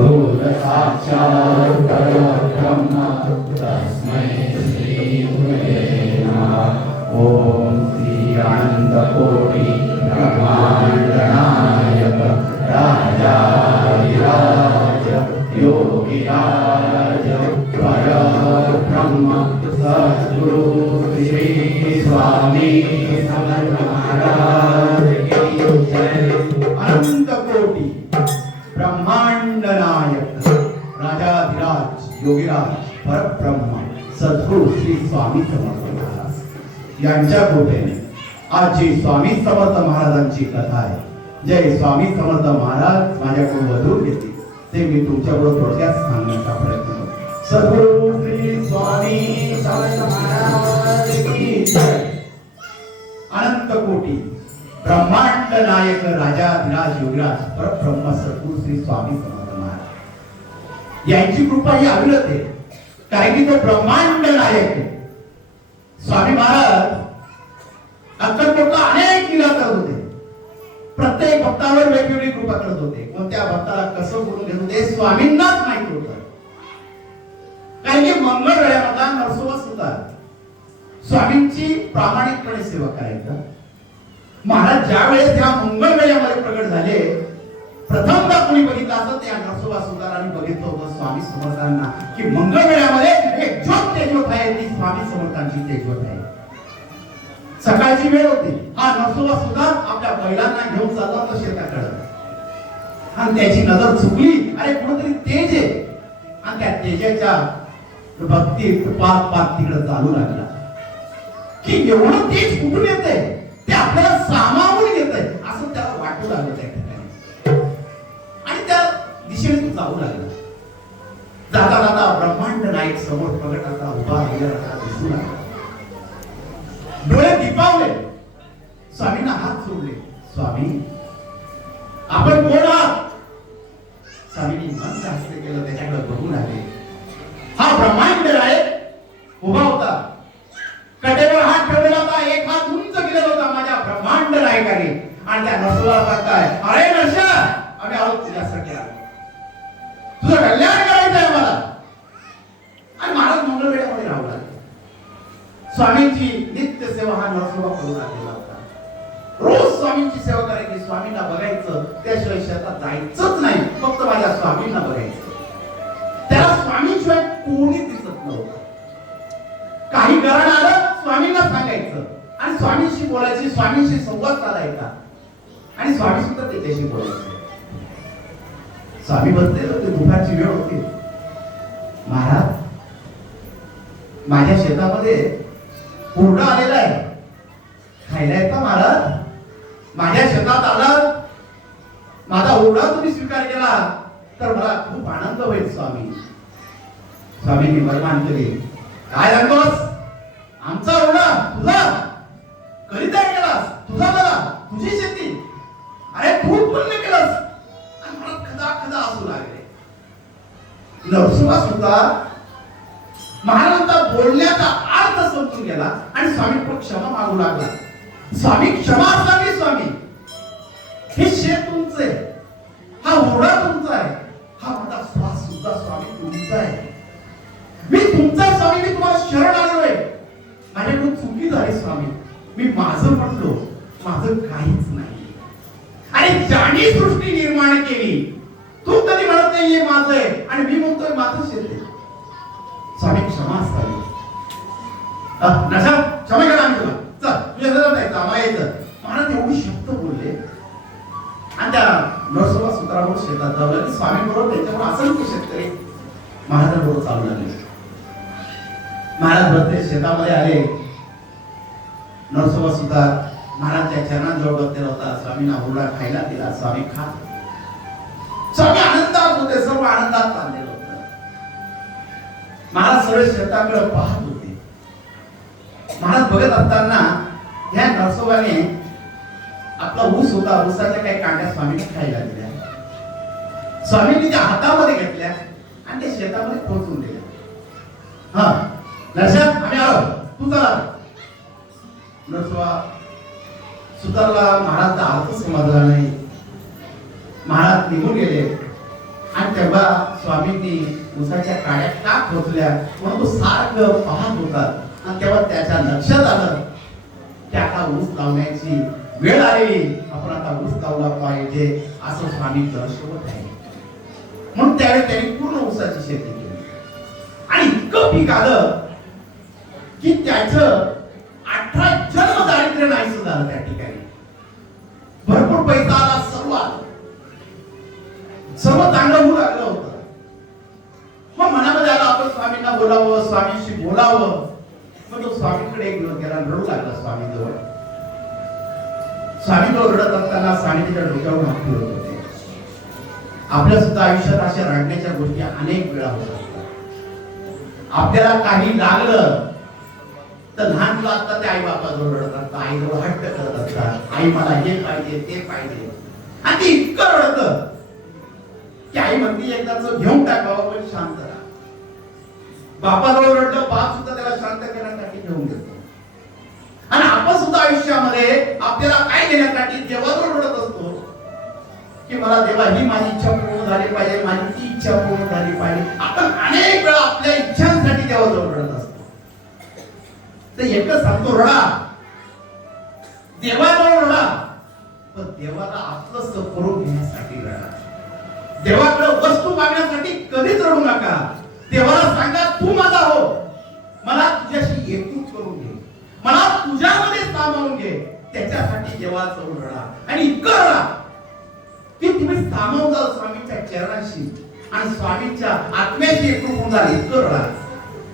भूत साक्षात् परब्रह्म सद्गुरु श्री स्वामी समर्थ महाराज. यांच्या कृपेने आजची स्वामी समर्थ महाराजांची कथा आहे जय स्वामी समर्थ महाराज माझ्याकडून वधून घेते ते मी तुमच्याबरोबर थोडक्यात सांगण्याचा प्रयत्न करतो सद्गुरु श्री स्वामी समर्थ महाराज अनंत कोटी ब्रह्मांड नायक राजा विराज योगराज परब्रह्म सद्गुरु श्री स्वामी समर्थ महाराज. यांची कृपा ही अविरत आहे. कारण की तो ब्रह्मांड आहे स्वामी महाराज अक्कलकोटला अनेक लिला करत होते. प्रत्येक भक्तावर वेगवेगळी कृपा करत होते. कोणत्या भक्ताला कसं बोलून घेत होते स्वामींनाच माहीत होतं. कारण की मंगळ होता नरसोबत होता स्वामींची प्रामाणिकपणे सेवा करायचं. महाराज ज्या वेळेस त्या मंगळ वेळामध्ये प्रकट झाले प्रथमदा कोणी बघितलं असं त्या नरसोबा सुतारांनी बघितलं होतं स्वामी समर्थांना की मंगळवेळामध्ये एक ज्योत तेजवत आहे ती स्वामी समर्थांची तेजवत आहे. सकाळची वेळ होती. हा नरसोबा सुद्धा आपल्या बैलांना घेऊन चालला होता शेताकडे. आणि त्याची नजर चुकली. अरे कुठेतरी तेज आहे. आणि त्या तेजाच्या भक्तीत पाच पाच तिकडे चालू लागला. की एवढं तेज कुठून येते ते आपल्याला सामावून येत असं त्याला वाटू लागलं आहे त्या दिशेने जाऊ लागला. जाता जाता ब्रह्मांड नाईक समोर प्रगट आता उभा राहिला दिसू लागला. डोळे दिपावले स्वामींना हात सोडले स्वामी आपण कोण आहात? कोणी दिसत नव्हतं. काही कारण आलं स्वामींना सांगायचं. आणि स्वामींशी बोलायची स्वामींशी संवाद साधायचा. आणि स्वामी सुद्धा त्याच्याशी बोलायचे. स्वामी बसले ते दुपारची वेळ होती. महाराज माझ्या शेतामध्ये कोरडा आलेला आहे. खायला येतं महाराज? माझ्या शेतात आला. माझा ओरडा तुम्ही स्वीकार केला. तर मला खूप आनंद होईल स्वामी. स्वामींनी वर्मान केले काय सांगतोस आमचा ओरडा तुझा. कधी काय केलास तुझा मला तुझी शेती. अरे तू पुण्य केलंस. आणि मला खदा खदा असू लागले. नरसुबा सुद्धा महाराजांचा बोलण्याचा अर्थ समजून गेला आणि स्वामी पण क्षमा मागू लागला. स्वामी क्षमा असावी माझं काहीच नाही. आणि ज्याने सृष्टी निर्माण केली तू कधी म्हणत नाही माझं आहे. आणि मी म्हणतोय माझं शेत स्वामी क्षमा असावी. नशा क्षमा करा आम्ही तुला. चल तुझ्या घरात नाही आम्हाला यायचं. महाराज एवढी शब्द बोलले. आणि त्या नरसोबा सूत्रावर शेतात जाऊ लागले. स्वामी बरोबर त्याच्यावर असंख्य शेतकरी महाराजांबरोबर चालू लागले महाराज भरते शेतामध्ये आले. नरसोबा सुतार महाराजच्या चरणांजवळ बसलेला होता. स्वामींना हुरडा खायला दिला. स्वामी खा. स्वामी आनंदात होते. सर्व आनंदात चाललेलं होत. महाराज सरळ शेताकडे पाहत होते. महाराज बघत असताना ह्या नरसोबाने आपला ऊस होता. ऊसाच्या काही कांड्या स्वामी खायला दिल्या. स्वामींनी त्या हातामध्ये घेतल्या आणि त्या शेतामध्ये पोहोचून दिल्या हा. लक्षात? आम्ही आलो. तू चला. नरसोबा सुतारला महाराजचा अर्थ समजला नाही. महाराज निघून गेले. आणि तेव्हा स्वामींनी उसाच्या काड्या का खोचल्या? म्हणून तो सारखं पाहत होता. आणि तेव्हा त्याच्या लक्षात आलं की आता ऊस लावण्याची वेळ आलेली. आपण आता ऊस लावला पाहिजे असं स्वामी दर्शवत आहे. म्हणून त्यावेळी त्यांनी पूर्ण ऊसाची शेती केली. आणि इतकं पीक आलं की त्याचं अठरा जन्म दारिद्र्य नाही झालं त्या ठिकाणी. सर्व चांगलं होऊ लागलं होतं. मग मनामध्ये आलं आपण स्वामींना बोलावं स्वामींशी बोलावं. मग तो स्वामींकडे एक दिवस गेला रडू लागला स्वामीजवळ. स्वामीजवळ रडत असताना स्वामी त्याच्या डोक्यावर हात फिरत होते आपल्या सुद्धा आयुष्यात अशा रडण्याच्या गोष्टी अनेक वेळा होत आपल्याला काही लागलं तर लहान मुलं असतात ते आई बापाजवळ रडत असतात आईजवळ हट्ट करत असतात. आई मला हे पाहिजे ते पाहिजे. आणि इतकं रडतं. की आई म्हणते एकदाच घेऊन टाकावं हो, पण शांत राहा. बापाजवळ रडलं बाप सुद्धा त्याला शांत करण्यासाठी घेऊन घेतो. आणि आपण सुद्धा आयुष्यामध्ये आपल्याला काय घेण्यासाठी देवाजवळ रडत असतो की मला देवा ही माझी इच्छा पूर्ण झाली पाहिजे माझी ती इच्छा पूर्ण झाली पाहिजे. आपण अनेक वेळा आपल्या इच्छांसाठी देवाजवळ रडत असतो. तर एकच सांगतो रडा. देवाजवळ रडा. पण देवाला आपलं करून घेण्यासाठी रडा. देवाकडे वस्तू मागण्यासाठी कधीच रडू नका. देवाला सांगा तू माझा हो. मला तुझ्याशी एकूच करून घे. मला तुझ्यामध्ये सामावून घे. त्याच्यासाठी देवाजवळ रडा. आणि इतकं रडा की तुम्ही सामावून जाल स्वामींच्या चरणाशी आणि स्वामींच्या आत्म्याशी एकरूप होऊन जाल. इतकं रडा.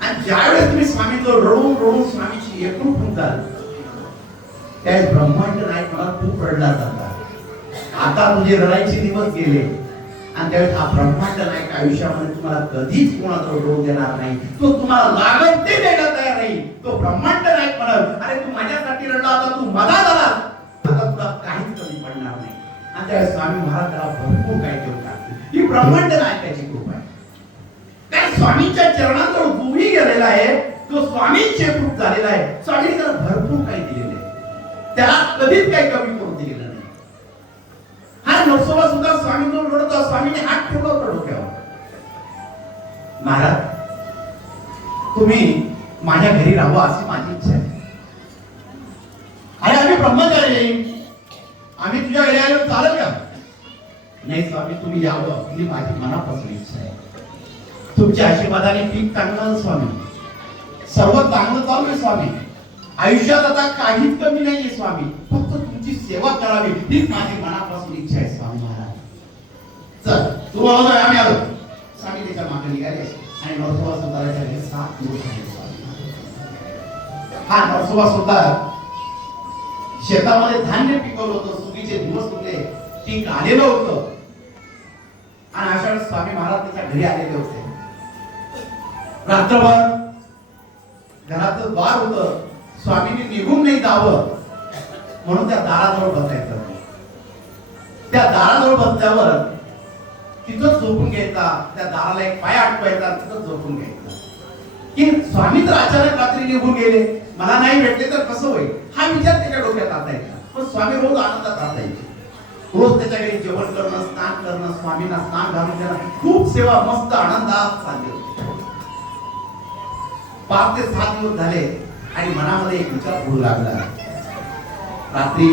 आणि ज्यावेळेस तुम्ही स्वामीचं रडून रडून स्वामीची एकरूप होऊन जाल त्यावेळेस ब्रह्मांड नाही मला खूप रडला जाता. आता तुझे रडायचे दिवस गेले. आणि त्यावेळेस हा ब्रह्मांड नायक आयुष्यामध्ये तुम्हाला कधीच कोणाचा रोग देणार नाही. तो तुम्हाला लागत ते द्यायला तयार नाही. तो ब्रह्मांड नायक म्हणत अरे तू माझ्यासाठी रडला आता तू मला झाला. आता तुला काहीच कमी पडणार नाही. आणि त्यावेळेस स्वामी महाराज त्याला भरपूर काही देऊन ही ब्रह्मांड नायकाची कृपा आहे. कारण स्वामींच्या चरणाजवळ तूही गेलेला आहे. तो स्वामींचे रूप झालेला आहे. स्वामी त्याला भरपूर काही दिलेले आहे. त्याला कधीच काही कमी हा नरसोबा सुद्धा स्वामींजवळ रडत. होता. स्वामीने हात ठेवला होता डोक्यावर. महाराज तुम्ही माझ्या घरी राहावं अशी माझी इच्छा आहे. अरे आम्ही ब्रह्मचारी आम्ही तुझ्या घरी आलो चालेल का? नाही स्वामी तुम्ही यावं. ही माझी मनापासून इच्छा आहे. तुमच्या आशीर्वादाने पीक चांगलं स्वामी. सर्व चांगलं चालू आहे स्वामी. आयुष्यात आता काहीच कमी नाहीये स्वामी. फक्त तुमची सेवा करावी हीच माझी मनापासून इच्छा आहे स्वामी महाराज. चल तू आम्ही आलो. स्वामी त्याच्यामागे निघाले. आणि नरसोबा सुद्धा घरी सात दिवस आहे हा नरसोबा सुद्धा शेतामध्ये धान्य पिकवलं होतं सुगीचे दिवस होते पीक आलेलं होतं. आणि अशा वेळेस स्वामी महाराज त्याच्या घरी आलेले होते. रात्रभर घराचं द्वार होत. स्वामींनी निघून नाही जावं. म्हणून त्या दाराजवळ बसायचं त्या दाराजवळ बसल्यावर तिथं झोपून घ्यायचा त्या दाराला एक पाय आटवायचा तिथं झोपून घ्यायचा. की स्वामी तर अचानक रात्री निघून गेले. मला नाही भेटले तर कसं होईल? हा विचार त्याच्या डोक्यात असायचा पण स्वामी रोज आनंदात असायचे रोज त्याच्या घरी जेवण करणं स्नान करणं स्वामींना स्नान घालून देणं खूप सेवा मस्त आनंदात चालली होती. पाच ते सात दिवस झाले आणि मनामध्ये एक विचार होऊ लागला. रात्री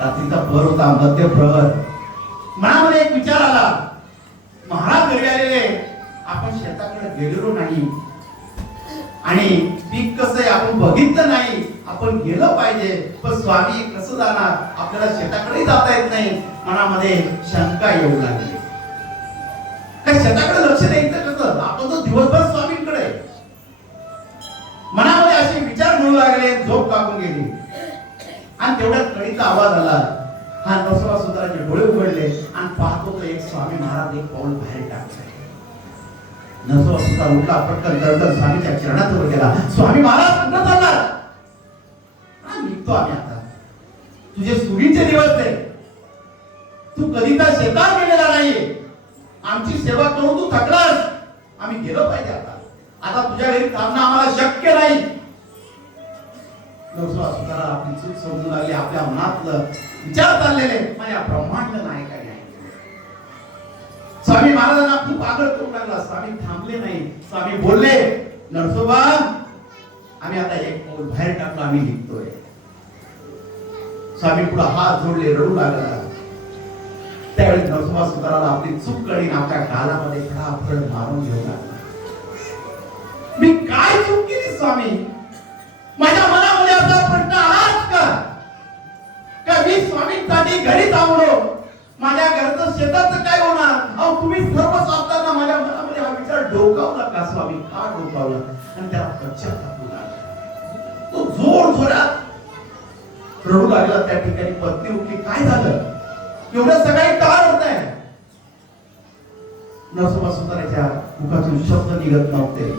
रात्रीचा भर होता मध्य प्रहर मनामध्ये एक विचार आला. महाराज घरी आलेले. आपण शेताकडे गेलेलो नाही. आणि पीक कसं आहे आपण बघितलं नाही. आपण गेलं पाहिजे. पण स्वामी कसं जाणार? आपल्याला शेताकडे जाता येत नाही. मनामध्ये शंका येऊ लागली. काय शेताकडे लक्ष द्यायचं कसं? आपण तर दिवसभर स्वामींकडे मनामध्ये असे विचार मिळू लागले झोप कापून गेली. आणि तेवढ्या कळीचा आवाज आला. हा नरसोबा सुंदराचे डोळे उघडले आणि पाहतो तर एक स्वामी महाराज एक पाऊल बाहेर टाकताय. नसवा सुंदर उठला पटकन गडगड स्वामीच्या चरणाजवळ गेला स्वामी महाराज कुठं चालणार हा, निघतो आम्ही आता. तुझे सुरीचे दिवस ते तू कधीचा शेतात गेलेला नाही आमची सेवा करून तू थकलास. आम्ही गेलो पाहिजे आता. आता तुझ्या घरी थांबणं आम्हाला शक्य नाही. नरसोबा सुंदराला आपली चूक समजून आली आपल्या मनातलं विचार चाललेले माझ्या ब्रह्मांड नाही नायकाने स्वामी महाराजांना खूप आदर करू लागला स्वामी थांबले नाही स्वामी बोलले नरसोबा आम्ही आता एक पाऊल बाहेर टाकलो आम्ही निघतोय स्वामी पुढे हात जोडले रडू लागला. त्यावेळी नरसोबा सुधाराला आपली चूक कळीन आपल्या गालामध्ये खडा फळ मारून घेऊ लागला. मी काय चूक केली स्वामी? माझ्या मनामध्ये असा प्रश्न आलाच का का मी स्वामींसाठी घरी थांबलो माझ्या घरचं शेताचं काय होणार अहो तुम्ही सर्व साधताना माझ्या मनामध्ये हा विचार डोकावला का स्वामी का डोकावला आणि त्याला पश्चाताप तो जोर जोरात रडू लागला त्या ठिकाणी पत्नी उठली काय झालं एवढं सगळे का होत आहे नरसोबा सुताराच्या मुखातून शब्द निघत नव्हते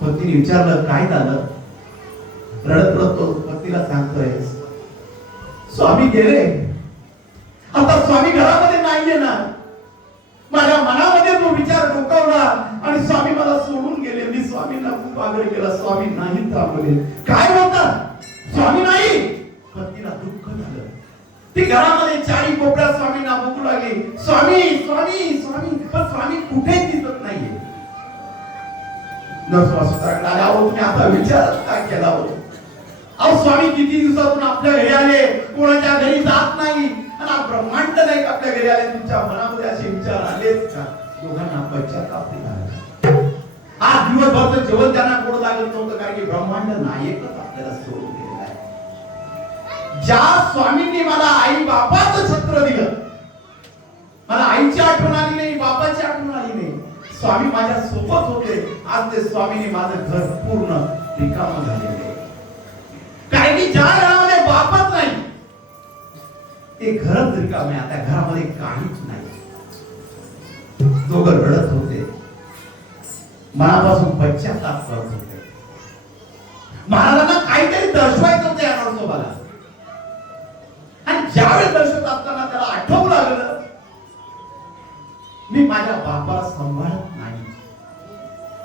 पत्नीने विचारलं काय झालं? रडत रडतो तो पत्नीला सांगतोय स्वामी गेले. आता स्वामी घरामध्ये नाहीये ना माझ्या मनामध्ये तो विचार डोकावला आणि स्वामी मला सोडून गेले. मी स्वामींना खूप आग्रह केला. स्वामी नाही थांबले. काय बोलतात स्वामी नाही. पत्नीला दुःख झालं. ती घरामध्ये चारी कोपऱ्यात स्वामींना बघू लागली. स्वामी स्वामी स्वामी. पण स्वामी कुठेच दिसत नाहीये. नरसोबासुताकडे आला अहो तुम्ही आता विचारच काय केला होता अहो स्वामी किती दिवसातून आपल्या घरी आले? कोणाच्या घरी जात नाही. आणि ब्रह्मांड नाही का आपल्या घरी आले. तुमच्या मनामध्ये असे विचार आलेच का? दोघांना पश्चाताप आज दिवसभरचं जेवण त्यांना कोण लागत नव्हतं? कारण की ब्रह्मांड नायकच आपल्याला सोडून गेलेला आहे. ज्या स्वामींनी मला आई बापाचं छत्र दिलं मला आईची आठवण आली नाही बापाची आठवण आली नाही. स्वामी माझ्या सोबत होते. आज ते स्वामीने माझं घर पूर्ण रिकाम झाले आणि ज्या घरामध्ये बापच नाही ते घरच रिकामे आता घरामध्ये काहीच नाही. दोघं रडत होते. मनापासून पश्चाताप करत होते. महाराजांना काहीतरी दर्शवायचं होतं या नरसोबाला आणि ज्यावेळेस दर्शवत असताना त्याला आठवू लागलं मी माझ्या बापाला सांभाळत नाही.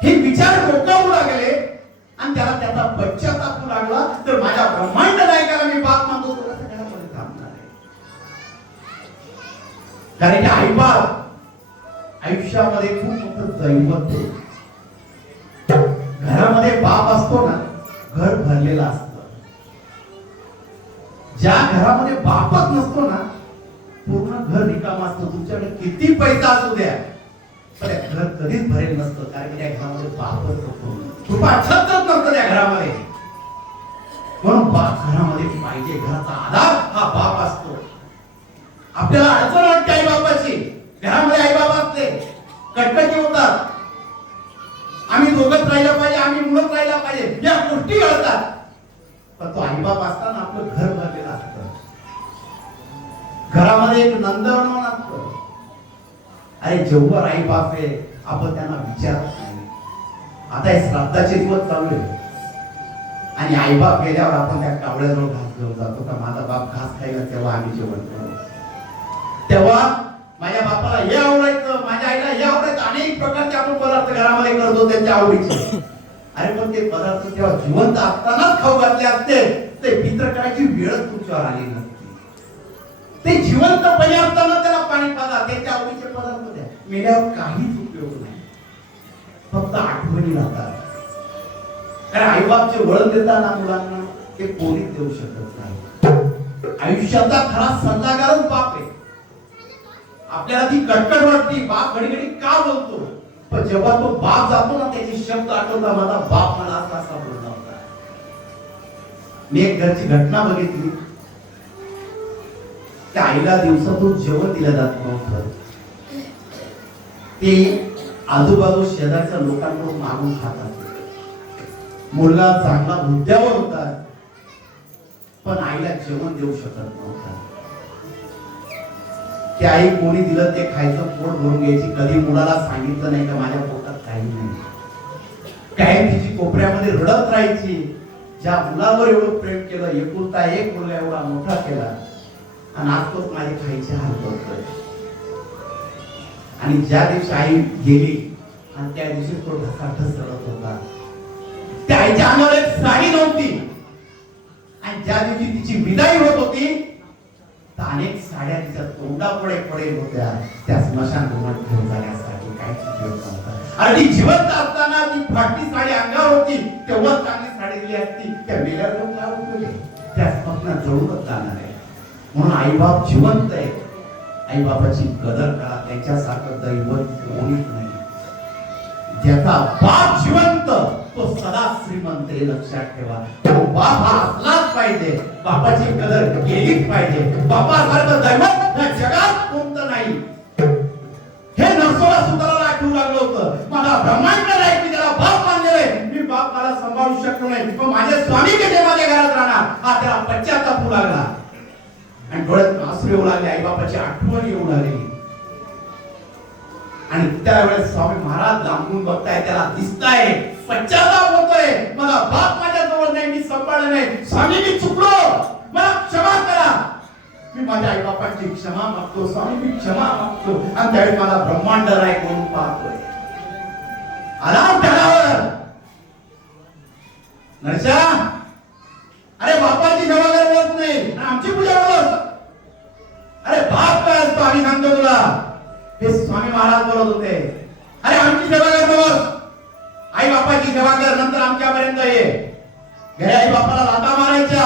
हे विचार डोकावू लागले आणि त्याला त्याचा पश्चाताप लागला तर माझ्या ब्रह्मांड नायकाला मी बाप मागतो तो कसं घरामध्ये थांबणार आहे कारण की आईबाप आयुष्यामध्ये खूप मोठं दैवत घरामध्ये बाप असतो ना घर भरलेलं असत. ज्या घरामध्ये बापच नसतो ना पूर्ण घर रिकाम असतं. तुमच्याकडे किती पैसा असू द्या पण घर कधीच भरेल नसतं कारण की त्या घरामध्ये बापच नसतो. कृपा आपल्याला अडचण वाटते आई बाबाची घरामध्ये आई बाबा असते कटकटी होतात आम्ही दोघच राहिला पाहिजे आम्ही मुलत राहिला पाहिजे. या गोष्टी घडतात. पण तो आई बाप असताना आपलं घर भरलेलं असतं. घरामध्ये एक नंदनवन असतं. अरे जेव्हा आई बाप आहे आपण त्यांना विचारत नाही. आता हे श्राद्धाचे दिवस चालू आहे. आणि आई बाप गेल्यावर आपण त्या कावळ्याजवळ घास घेऊन जातो. का माझा बाप घास खायला तेव्हा आम्ही जेवण करतो तेव्हा माझ्या बापाला हे आवडायचं माझ्या आईला हे आवडायचं. अनेक प्रकारचे आपण पदार्थ घरामध्ये करतो त्यांच्या आवडीचे. अरे पण ते पदार्थ तेव्हा जिवंत असतानाच खाऊ घातले असते. ते मित्र करायची वेळच तुमच्यावर आली नसते ते जिवंतपणे असताना त्याला पाणी पाजा त्याच्या आवडीचे पदार्थ द्या मेल्यावर काहीच उपयोग नाही. फक्त आठवणी राहतात. कारण आईबापचे वळण देताना मुलांना ते कोणीच देऊ शकत नाही. आयुष्याचा खरा सल्लागारच बाप आहे. आपल्याला ती कटकट वाटते बाप घडी घडी का बोलतो? पण जेव्हा तो बाप जातो ना त्याचे शब्द आठवता माझा बाप मला असा असा बोलला होता. मी एक घरची घटना बघितली. त्या आईला दिवसातून जेवण दिलं जात नव्हतं. ते आजूबाजू शेजारच्या लोकांकडून मागून खातात मुलगा चांगला मुद्द्यावर होता पण आईला जेवण देऊ शकत नव्हता. की आई कोणी दिलं ते खायचं पोट भरून घ्यायची. कधी मुलाला सांगितलं नाही का माझ्या पोटात काही नाही. काय तिची कोपऱ्यामध्ये रडत राहायची. ज्या मुलावर एवढं प्रेम केलं एकुलता एक मुलगा एवढा मोठा केला. आणि आज तोच माझी खायची हाल करतोय आणि ज्या दिवशी आई गेली आणि त्या दिवशी तो ढसाढस रडत होता. त्या आईच्या अंगावर एक साडी नव्हती. आणि ज्या दिवशी तिची विदाई होत होती अनेक साड्या तिच्या तोंडापुढे पडेल होत्या. त्या स्मशान भूमात घेऊन जाण्यासाठी काहीच उपयोग नव्हता. आणि ती जिवंत असताना ती फाटली साडी अंगावर होती. तेव्हा चांगली साडी दिली असती. त्या मेल्या काय उपयोग त्या स्वप्न जळूनच जाणार आहे. म्हणून आईबाप जिवंत आहे. आईबापाची कदर करा. त्यांच्यासारखं दैवत कोणीच नाही. ज्याचा बाप जिवंत तो सदा श्रीमंत आहे लक्षात ठेवा. तो बाप हा असलाच पाहिजे. बापाची कदर केलीच पाहिजे. बापासारखं दैवत या जगात कोणतं नाही? हे नरसोबा सुताराला आठवू लागलं होतं. मला ब्रह्मांड नाही की त्याला बाप मानलेलं आहे. मी बाप मला सांभाळू शकलो नाही. पण माझे स्वामी कसे माझ्या घरात राहणार? हा त्याला पश्चाताप होऊ लागला. आणि डोळ्यात आसरे येऊ लागले आई बापाची आठवण येऊ लागली. आणि त्यावेळेस स्वामी महाराज लांबून बघताय त्याला दिसताय. पश्चाताप होतोय मला बाप माझ्या जवळ नाही मी सांभाळलं नाही. स्वामी मी चुकलो. मला क्षमा करा. मी माझ्या आई बापांची क्षमा मागतो. स्वामी मी क्षमा मागतो. आणि त्यावेळी मला ब्रह्मांड राय म्हणून पाहतोय. आला त्यावर नरशा अरे बापाची सेवा करत नाही. आणि आमची पूजा बोलत अरे बाप काय असतो आम्ही सांगतो तुला? हे स्वामी महाराज बोलत होते. अरे आमची सेवा कर नंतर आमच्यापर्यंत ये. घरी आई बापाला लाता मारायच्या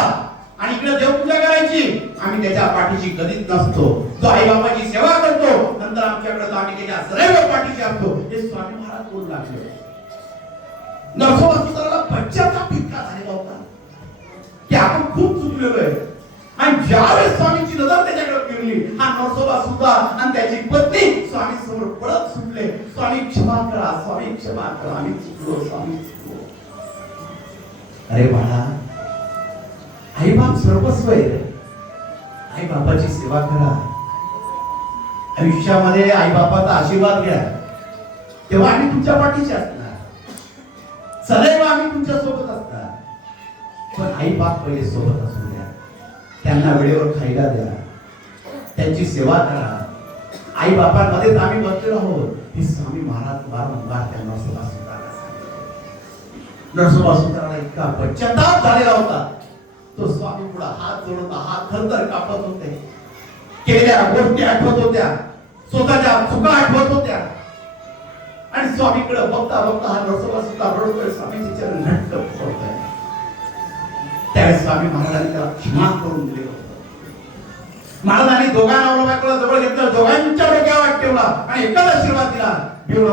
आणि इकडे देवपूजा करायची. आम्ही त्याच्या पाठीशी कधीच नसतो. तो आई बाबाची सेवा करतो. नंतर आमच्याकडे तो आम्ही त्याच्या सदैव पाठीशी असतो हे स्वामी महाराज बोलू लागले. नरसोबा सुताराला पश्चाताप इतका झालेला होता. की आपण खूप चुकलेलो आहे. आणि ज्यावेळेस स्वामींची नजर त्याच्याकडे फिरली हा नरसोबा सुद्धा आणि त्याची पत्नी स्वामी समोर पळत सुटले. स्वामी क्षमा करा स्वामी क्षमा करा. आम्ही चुकलो स्वामी. अरे बाळा आई बाप सर्वस्व आहे आई बापाची सेवा करा. आयुष्यामध्ये आई बापाचा आशीर्वाद घ्या. तेव्हा आम्ही तुमच्या पाठीशी असणार. सदैव आम्ही तुमच्यासोबत असणार. पण आई बाप पहिले सोबत असू द्या. त्यांना वेळेवर खायला द्या. त्यांची सेवा करा. आई बापांमध्येच आम्ही बसलेलो आहोत. हे स्वामी महाराज वारंवार त्यांना सुद्धा नरसोबा सुधाराला इतका पश्चाताप झालेला होता. तो स्वामी पुढे हात जोडत हात थरथर कापत होते. केलेल्या गोष्टी आठवत होत्या. स्वतःच्या चुका आठवत होत्या. आणि स्वामीकडे बघता बघता हा नरसोबा सुद्धा रडतोय स्वामीचे चरण घट्ट पकडतोय त्यावेळेस स्वामी महाराजांनी त्याला क्षमा करून दिले. महाराजांनी दोघांना जवळ घेतलं दोघांच्या डोक्यावर ठेवला आणि एकच आशीर्वाद दिला. भिऊ